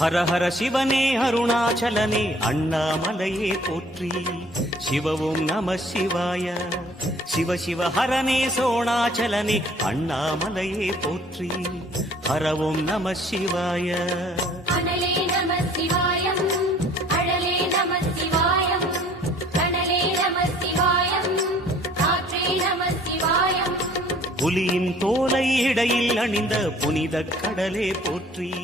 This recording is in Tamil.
ஹர ஹர சிவனே அருணாச்சலனே அண்ணாமலையே போற்றி. சிவவும் நம சிவாய. சிவ சிவ ஹரனே சோணாச்சலனே அண்ணாமலையே போற்றி. ஹரவும் நம சிவாய. அனலே நம சிவாயம், அழலே நம சிவாயம், கனலே நம சிவாயம், காற்றே நம சிவாயம். புலியின் தோலை இடையில் அணிந்த புனித கடலே போற்றி.